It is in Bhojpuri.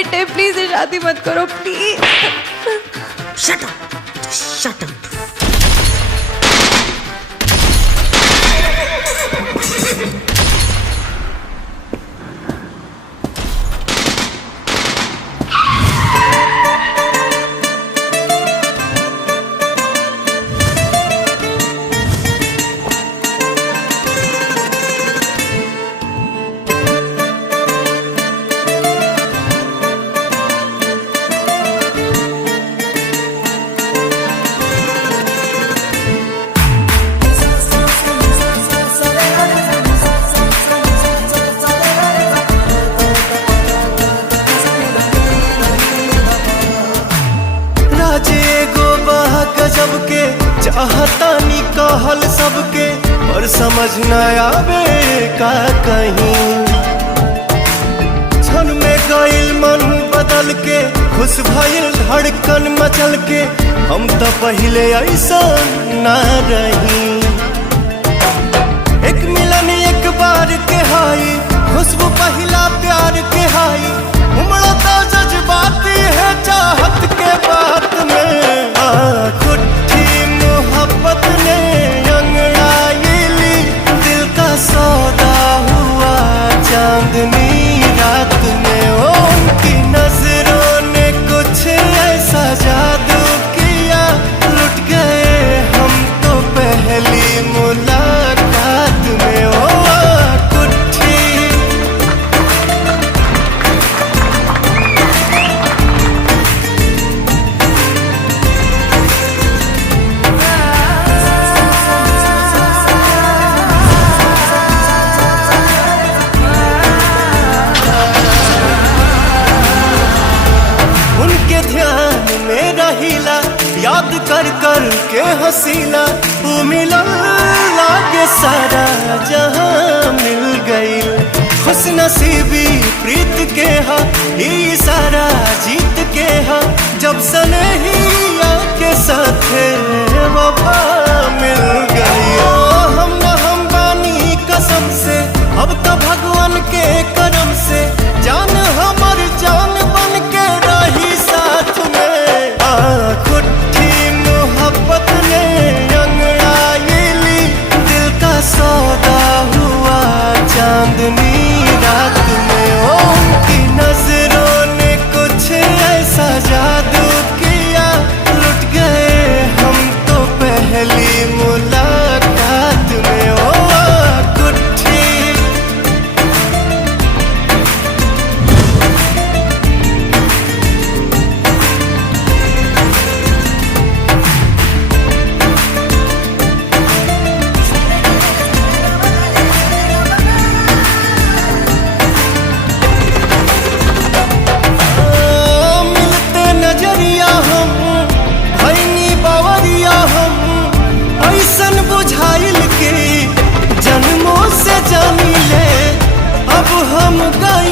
डेट है, प्लीज शादी मत करो please. Shut up, shut up. गजब के चाहता नी कहल सबके, पर समझ न आवे का कहीं। क्षण में गइल मन बदल के, खुश भइल धड़कन मचल के, हम तो पहले ऐसा न रही। एक मिलन एक बार के हाई, खुशबू पहला प्यार के हाई, उमड़ता जज्बाती है चाहत के बात में। खुट्टी मोहब्बत ने अंगड़ाई ली, दिल का सौदा हुआ चांदनी रात में। उनकी नजरों ने कुछ ऐसा जादू किया, लुट गए हम तो पहली मुलाकात में। याद कर कर के हसीला, वो मिलन लागे सारा जहां मिल गई। खुश नसीबी प्रीत के हा, ई सारा जीत के हा, जब सनहिया के साथ वफा मिल गई। हम न हम बानी कसम से, अब तो भगवान के करम से, जान हमर जान बन के रही साथ में। मोहब्बत ने अंगड़ाई ली, दिल का सौदा हुआ चांदनी रात में। उनकी नजरों ने कुछ ऐसा जादू किया, लुट गए हम तो पहली मुलाकात में। बुझाइल के जन्मों से जानी ले, अब हम गए